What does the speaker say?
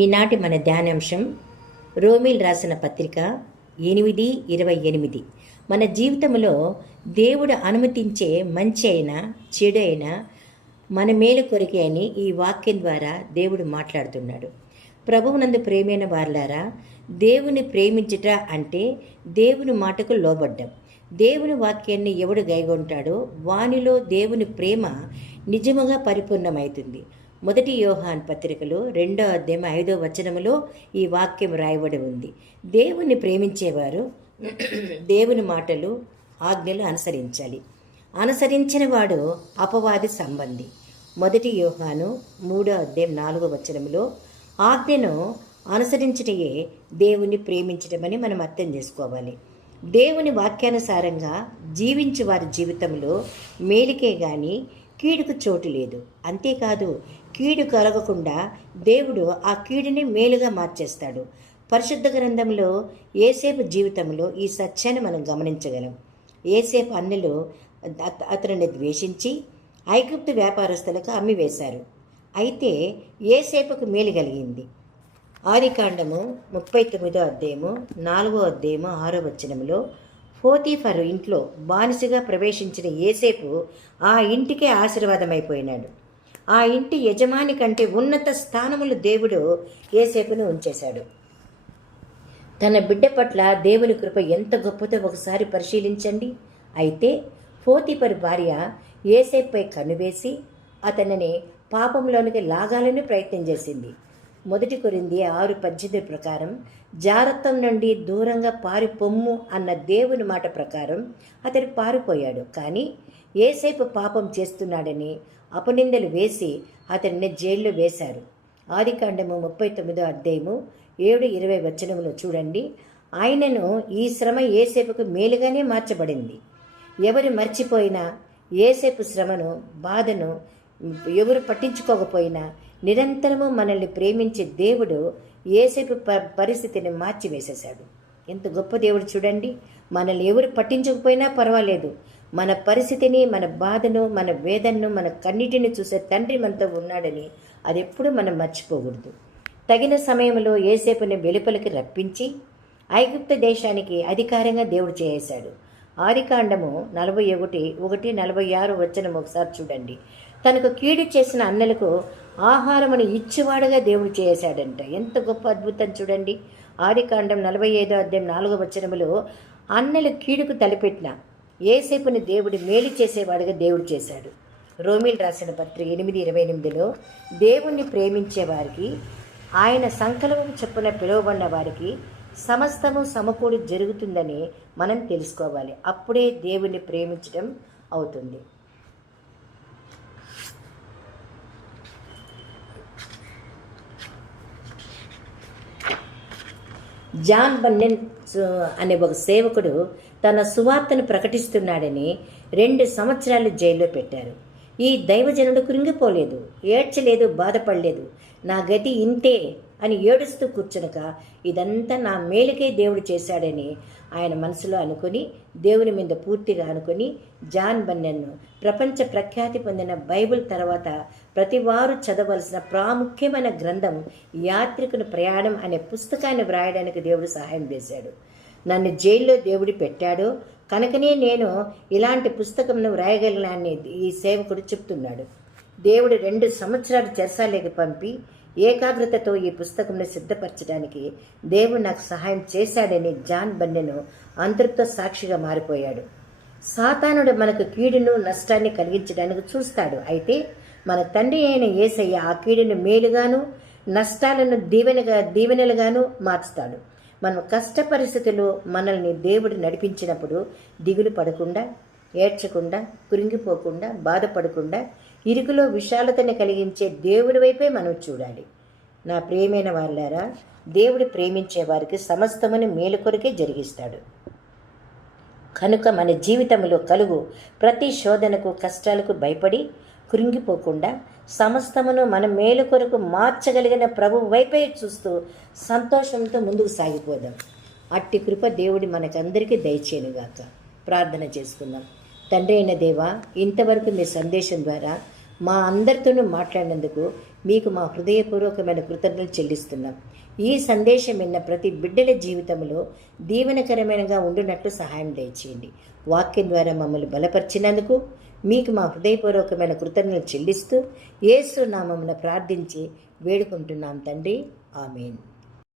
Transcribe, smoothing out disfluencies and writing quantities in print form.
ఈనాటి మన ధ్యానాంశం రోమీలు రాసిన పత్రిక 8:28. మన జీవితంలో దేవుడు అనుమతించే మంచి అయినా చెడు అయినా మన మేలు కొరికే అని ఈ వాక్యం ద్వారా దేవుడు మాట్లాడుతున్నాడు. ప్రభువునందు ప్రేమైన వారలారా, దేవుని ప్రేమించుట అంటే దేవుని మాటకు లోబడ్డం. దేవుని వాక్యాన్ని ఎవడు గైగొంటాడో వానిలో దేవుని ప్రేమ నిజముగా పరిపూర్ణమవుతుంది. 1 యోహాను పత్రికలో 2వ అధ్యాయం 5వ వచనములో ఈ వాక్యం రాయబడి ఉంది. దేవుని ప్రేమించేవారు దేవుని మాటలు ఆజ్ఞలు అనుసరించాలి. అనుసరించిన వాడు అపవాది సంబంధి. 1 యోహాను 3వ అధ్యాయం 4వ వచనములో ఆజ్ఞను అనుసరించటయే దేవుని ప్రేమించటమని మనం అర్థం చేసుకోవాలి. దేవుని వాక్యానుసారంగా జీవించే వారి జీవితంలో మేలుకే గాని కీడుకు చోటు లేదు. అంతేకాదు, కీడు కలగకుండా దేవుడు ఆ కీడుని మేలుగా మార్చేస్తాడు. పరిశుద్ధ గ్రంథంలో యోసేపు జీవితంలో ఈ సత్యాన్ని మనం గమనించగలం. యోసేపు అన్నలు అతనిని ద్వేషించి ఐగుప్తు వ్యాపారస్తులకు అమ్మివేశారు. అయితే యోసేపుకు మేలు కలిగింది. ఆదికాండము 39వ అధ్యాయము 4వ అధ్యాయము 6వ వచనములో పోతీఫరు ఇంట్లో బానిసగా ప్రవేశించిన యోసేపు ఆ ఇంటికే ఆశీర్వాదమైపోయినాడు. ఆ ఇంటి యజమాని కంటే ఉన్నత స్థానములు దేవుడు యోసేపును ఉంచేశాడు. తన బిడ్డ పట్ల దేవుని కృప ఎంత గొప్పదో ఒకసారి పరిశీలించండి. అయితే పోతీఫరు భార్య యోసేపుపై కన్నువేసి అతనిని పాపంలోనికి లాగాలని ప్రయత్నం చేసింది. 1 కొరింథీ 6:18 ప్రకారం జారత్వం నుండి దూరంగా పారిపొమ్ము అన్న దేవుని మాట ప్రకారం అతడు పారిపోయాడు. కానీ యోసేపు పాపం చేస్తున్నాడని అపనిందలు వేసి అతన్ని జైల్లో వేశారు. ఆదికాండము 39వ అధ్యాయము 7-20 వచనములో చూడండి. ఆయనను ఈ శ్రమ యోసేపుకు మేలుగానే మార్చబడింది. ఎవరు మర్చిపోయినా యోసేపు శ్రమను బాధను ఎవరు పట్టించుకోకపోయినా నిరంతరము మనల్ని ప్రేమించే దేవుడు యోసేపు పరిస్థితిని మార్చివేసేశాడు. ఎంత గొప్ప దేవుడు చూడండి. మనల్ని ఎవరు పట్టించకపోయినా పర్వాలేదు, మన పరిస్థితిని, మన బాధను, మన వేదనను, మన కన్నిటిని చూసే తండ్రి మనతో ఉన్నాడని అది ఎప్పుడూ మనం మర్చిపోకూడదు. తగిన సమయంలో యోసేపుని వెలుపలికి రప్పించి ఐగుప్తు దేశానికి అధికారంగా దేవుడు చేశాడు. ఆదికాండము 41:1-46 వచనం ఒకసారి చూడండి. తనకు కీడు చేసిన అన్నలకు ఆహారమును ఇచ్చేవాడుగా దేవుడు చేశాడంట. ఎంత గొప్ప అద్భుతం చూడండి. ఆదికాండం 45వ అధ్యాయం 4వ వచనములో అన్నలు కీడుకు తలపెట్టిన యోసేపుని దేవుడు మేలు చేసేవాడుగా దేవుడు చేశాడు. రోమీలు రాసిన పత్రిక 8:28లో దేవుణ్ణి ప్రేమించే వారికి, ఆయన సంకల్పం చొప్పున పిలువబడిన వారికి సమస్తము సమకూడి జరుగుతుందని మనం తెలుసుకోవాలి. అప్పుడే దేవుణ్ణి ప్రేమించడం అవుతుంది. జాన్ బన్నెన్ అనే ఒక సేవకుడు తన సువార్తను ప్రకటిస్తున్నాడని 2 సంవత్సరాలు జైల్లో పెట్టారు. ఈ దైవజనుడు కృంగిపోలేదు, ఏడ్చలేదు, బాధపడలేదు. నా గతి ఇంతే అని ఏడుస్తూ కూర్చునక ఇదంతా నా మేలుకే దేవుడు చేశాడని ఆయన మనసులో అనుకుని, దేవుని మీద పూర్తిగా అనుకుని, జాన్ బన్నెన్ను ప్రపంచ ప్రఖ్యాతి పొందిన బైబిల్ తర్వాత ప్రతివారు చదవలసిన ప్రాముఖ్యమైన గ్రంథం యాత్రికుని ప్రయాణం అనే పుస్తకాన్ని వ్రాయడానికి దేవుడు సహాయం చేశాడు. నన్ను జైల్లో దేవుడు పెట్టాడు కనుకనే నేను ఇలాంటి పుస్తకంను వ్రాయగలనని ఈ సేవకుడు చెప్తున్నాడు. దేవుడు 2 సంవత్సరాలు చెరసాలకి పంపి ఏకాగ్రతతో ఈ పుస్తకంను సిద్ధపరచడానికి దేవుడు నాకు సహాయం చేశాడని జాన్ బన్నెను అందరితో సాక్షిగా మారిపోయాడు. సాతానుడు మనకు కీడును నష్టాన్ని కలిగించడానికి చూస్తాడు. అయితే మన తండ్రి అయిన యేసయ్య ఆ కీడును మేలుగాను నష్టాలను దీవెనలుగాను మార్చుతాడు. మనం కష్ట పరిస్థితుల్లో మనల్ని దేవుడు నడిపించినప్పుడు దిగులు పడకుండా, ఏడ్చకుండా, కురింగిపోకుండా, బాధపడకుండా ఇరుకులో విశాలతని కలిగించే దేవుడి వైపే మనం చూడాలి. నా ప్రియమైన వాళ్ళారా, దేవుడు ప్రేమించే వారికి సమస్తముని మేలు కొరకే జరిగిస్తాడు. కనుక మన జీవితంలో కలుగు ప్రతి శోధనకు, కష్టాలకు భయపడి కృంగిపోకుండా సమస్తమును మన మేలు కొరకు మార్చగలిగిన ప్రభువు వైపే చూస్తూ సంతోషంతో ముందుకు సాగిపోదాం. అట్టి కృప దేవుడి మనకందరికీ దయచేయునుగాక. ప్రార్థన చేసుకుందాం. తండ్రి అయిన దేవా, ఇంతవరకు మీ సందేశం ద్వారా మా అందరితోనూ మాట్లాడినందుకు మీకు మా హృదయపూర్వకమైన కృతజ్ఞతలు చెల్లిస్తున్నాం. ఈ సందేశం విన్న ప్రతి బిడ్డల జీవితంలో దీవెనకరమైనగా ఉండునట్లు సహాయం దయచేయండి. వాక్యం ద్వారా మమ్మల్ని బలపరిచినందుకు మీకు మా హృదయపూర్వకమైన కృతజ్ఞతలు చెల్లిస్తూ యేసు నామమున ప్రార్థించి వేడుకుంటున్నాం తండ్రి. ఆమేన్.